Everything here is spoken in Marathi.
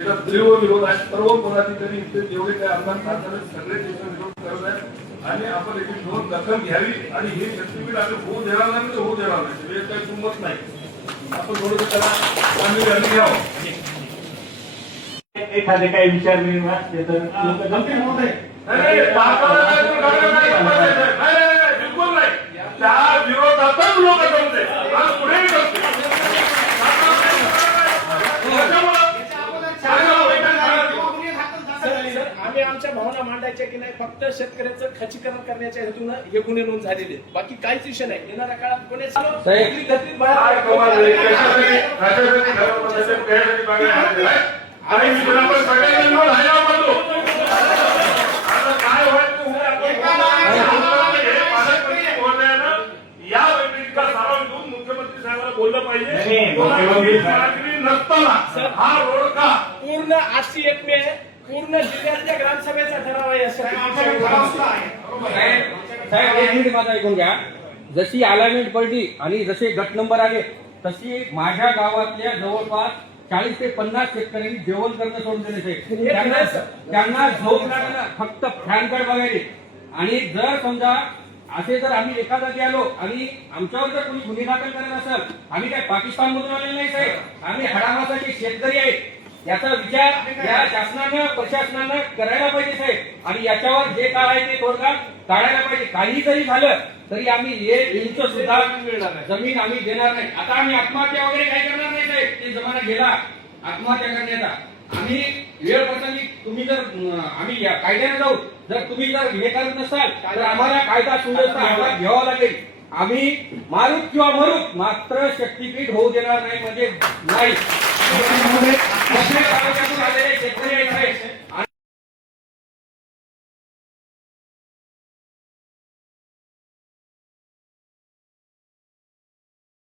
तीव्र विरोध आहे. सर्व पदाधिकारी इथे जेवढे काही आमदार खासदार सगळे त्याचा विरोध करत आहेत आणि आपण याची ठोस दखल घ्यावी आणि हे शक्तीपीठ आम्ही होऊ देणार नाही तर होऊ देणार नाही. हे काही किंमत नाही. आपण थोडंसं त्याला आम्ही रॅली घ्यावं. एखादे काही विचार निर्माण असले तर लोक गंभीर होत आहे. बिलकुल नाही. त्या विरोधातच लोक जमते पुढेही जमते. आम्ही आमच्या भावना मांडायच्या की नाही, फक्त शेतकऱ्याचं खचीकरण करण्याच्या हेतून हे गुन्हे नोंद झालेले, बाकी काहीच विषय नाही. येणाऱ्या काळात कोणी या बैठकीचा सारांश घेऊन मुख्यमंत्री साहेबांना बोललं पाहिजे नसताना हा रोड का पूर्ण 81 मे पूर्ण जिल्ह्यातल्या ग्रामसभेचा ठराव आहे. साहेब एक मिनिट माझा ऐकून घ्या. जशी अलाइनमेंट पडली आणि जसे गट नंबर आले तशी माझ्या गावातल्या जवळपास 40 ते 50 शेतकऱ्यांनी जेवण करणं सोडून दिले. त्यांना झोप लागणं फक्त फॅनकडे बघायले. आणि जर समजा असे जर आम्ही एका जागी आलो आणि आमच्यावर जर कोणी गुन्हे दाखल करत असेल, आम्ही काय पाकिस्तान मधून आलेले नाही साहेब. आम्ही हडामासाचे शेतकरी आहेत. याचा विचार या शासनानं प्रशासनानं करायला पाहिजे साहेब. आणि याच्यावर जे काय आहे ते तोडगा काढायला पाहिजे. काही जरी झालं तरी आम्ही 1 इंच सुद्धा जमीन आम्ही देणार नाही. आता आम्ही आत्महत्या वगैरे काही करणार नाही साहेब. ते जमाना गेला आत्महत्या करण्याचा. आम्ही वेळ प्रसंगी तुम्ही जर आम्ही या कायद्याने जाऊ, जर तुम्ही जर हे करत नसाल तर आम्हाला कायदा सुव्यवस्था हातात घ्यावा लागेल. आम्ही मारूत किंवा मरूत मात्र शक्तीपीठ होऊ देणार नाही म्हणजे नाही.